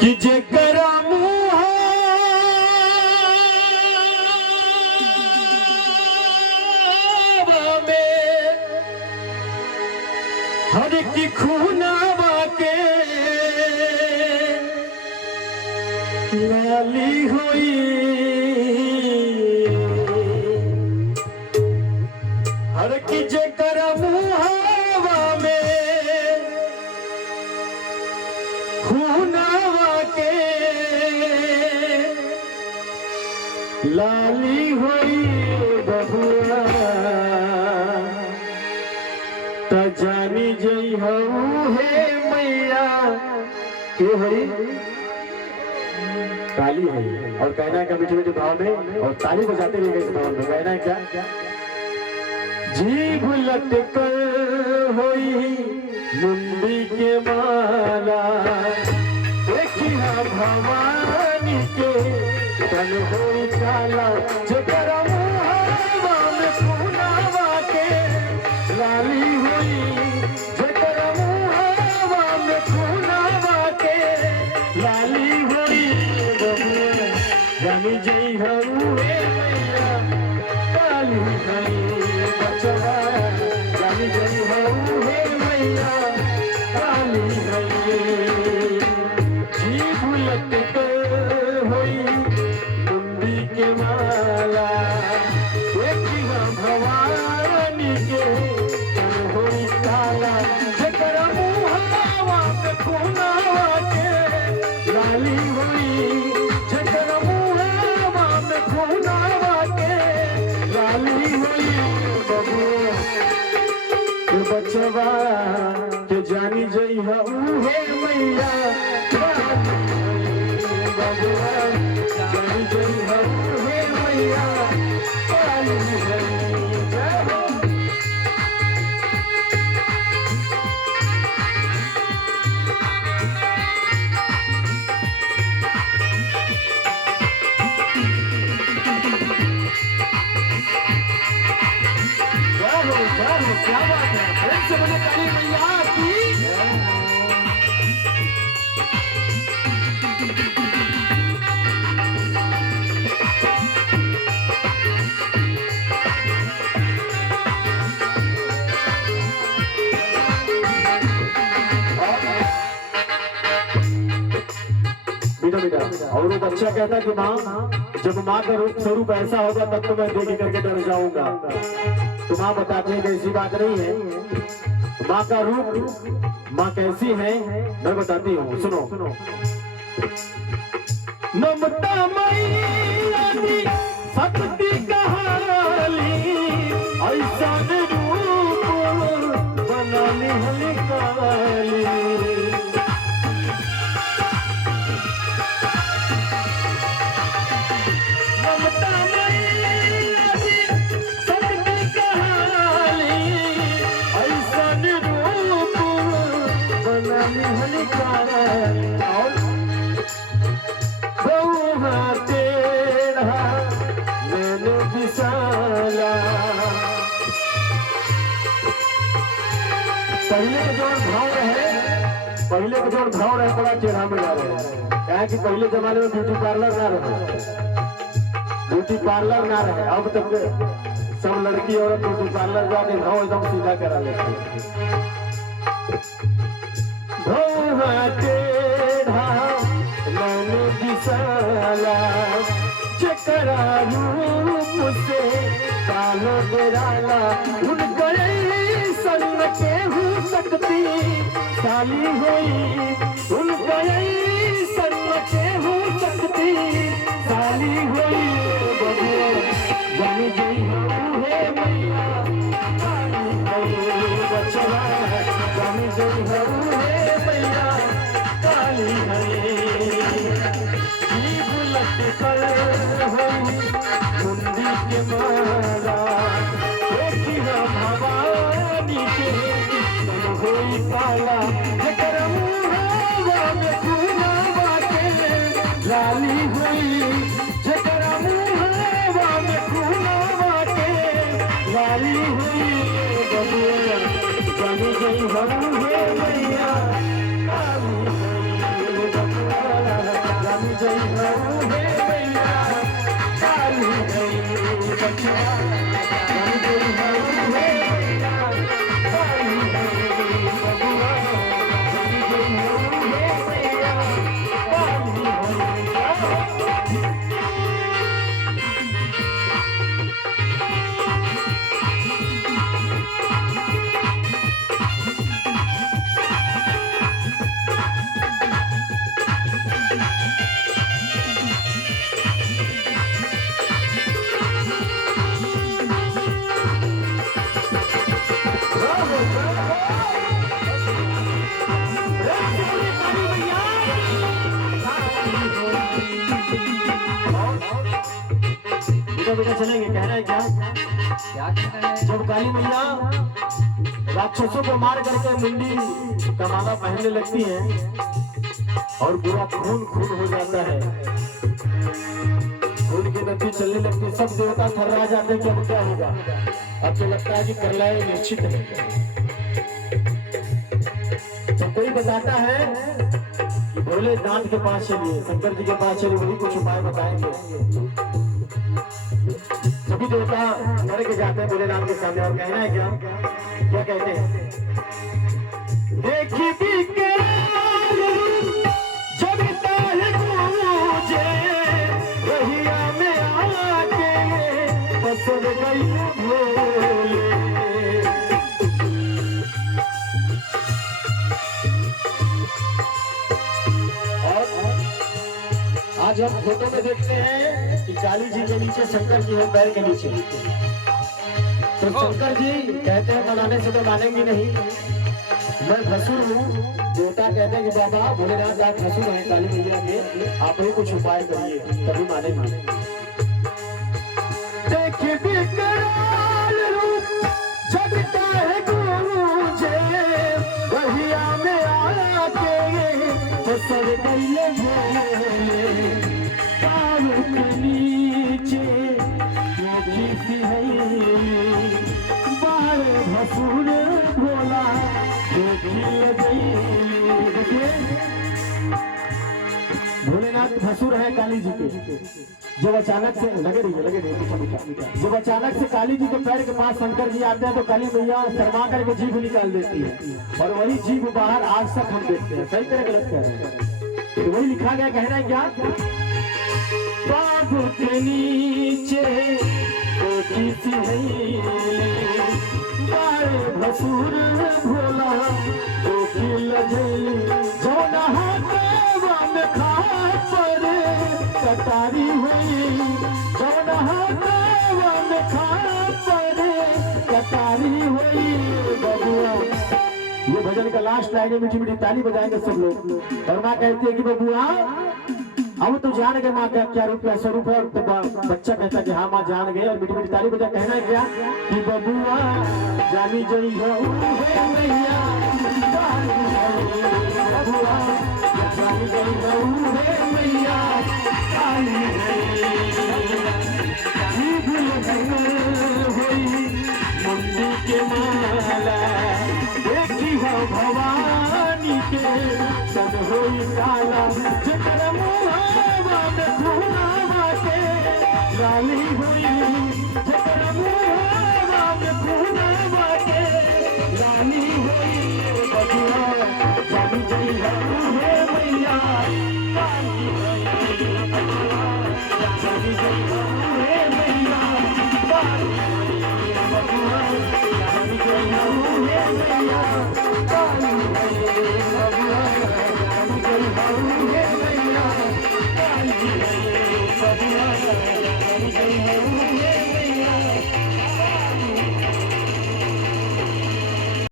कि जेकरा मुँह में हर की खूनावा के लाली हुई हर की जेकरा मुहावा में खूनावा के लाली हुई बहुआ त जानी जई हऊ हे मैया के हई ताली है और कहना का मीठे मीठे भाव में और ताली बजाते हुए इस भाव में कहना है क्या जीभ लटकर होई मुंडी के माला देखिया भवानी के तन होई काला जेकरा मुहावा में खूनावा के लाली हुई जेकरा मुहावा में खूनावा के लाली हुई जानी जई हऊ हे मैया काली हई बचवा जानी जई हऊ हे मैया काली हई जीभ लटकर होई मुंडी के माला देखिया भवानी के तन होई काला जेकरा मुहावा पे खूनावा के लाली हुई बचवा के जानी जई हऊ हे मैया बबुआ जानी जई हऊ हे मैया काली हई क्या बात है फिर से बोले काली मैया की बेटा और वो बच्चा कहता कि माँ जब माँ का रूप स्वरूप ऐसा होगा तब तो मैं देख करके डर जाऊंगा। तो माँ बताते हैं कि ऐसी बात नहीं है। माँ का रूप माँ कैसी है मैं बताती हूँ, सुनो। ममता मैया शक्ति कहाली ऐसा रूप बनाने हली काली पहले का जो भाव रहे बड़ा टेढ़ा में जा रहे हैं। क्या है कि पहले जमाने में ब्यूटी पार्लर ना रहे, ब्यूटी पार्लर ना रहे। अब तक सब लड़की और ब्यूटी पार्लर जाके भाव एकदम सीधा करा लेते हैं। चकरा रूप से कालो बेराला उन गए सन के हूँ सकती काली हुई उन गए सन के हूँ सकती काली हुई जानी जई हऊ हे मैया काली हई बचवा जानी जई हऊ हे मैया काली हई जीभ लटकर होई मुंडी के माला देखिया भवानी के तन होई काला जेकरा मुहावा में खूनावा के लाली हुई जेकरा मुहावा में खूनावा के लाली हुई बबुआ जानी जई हऊ बेटा चलेंगे, कहना है क्या? क्या कहना है? जब काली मैया राक्षसों को मार करके मुंडी का माला पहनने लगती है और पूरा खून खून हो जाता है, खून की नदी चलने लगती है, सब देवता थर्रा जाते हैं कि अब क्या होगा। अब तो लगता है कि करलाए निश्चित है। तो कोई बताता है कि भोले दांत के पास चलिए, शंकर जी के पास चलिए, वही कुछ उपाय बताएंगे। सभी देवता डर के जाते हैं भोलेनाथ के सामने और कहना है क्या? क्या कहते हैं? देखी भी के जब ताहे मुझे रहिया में आके पसंद गई भोले। आज हम फोटो में देखते हैं कि काली जी के नीचे शंकर जी है, पैर के नीचे। तो शंकर जी कहते हैं मनाने से तो मानेंगे नहीं, मैं भसुर हूँ। देवता कहते हैं कि बाबा भोलेनाथ आप भसुर हैं काली मैया के, आप ही कुछ उपाय करिए तभी मानेंगे। देखिए विकराल रूप जगता है गूंजे, रहिया में आके तो सब कइले भोले। पाँव के नीचे मोखी सी है बाहर भसुर भोला भोलेनाथ भसुर है काली जी के। जब अचानक से लगे रहिए जब अचानक से काली जी के पैर के पास शंकर जी आते हैं तो काली मैया शर्मा करके जीभ निकाल देती है और वही जीभ बाहर आज तक हम देखते हैं। सही तरह गलत कह रहे हैं, तो वही लिखा गया। कहना है क्या? पाँव के नीचे भसुर भोला जो नहावा में खा पर कटारी हुई, जो नहावा में खा पर कटारी हुई। बबुआ ये भजन का लास्ट लाइन है, मीठी मीठी ताली बजाएंगे सब लोग। और माँ कहती है कि बबुआ अब तो जान गए माँ का क्या रूप, क्या स्वरूप है। तो बच्चा कहता कि हाँ माँ जान गए, और मीठी मीठी ताली बजा। कहना है क्या कि बबुआ जानी जई मैया, बबुआ जानी जई मैया, मुंडी के माला देखी हो भवानी के सन होई काला, जकर मुहावा में खुनावा के लाली हुई, जकर मुहावा में खुनावा के लाली हुई। बबुआ जानी जई है मैया, काली हुई, जानी जई है मैया, काली हुई। बबुआ जानी जई है मैया।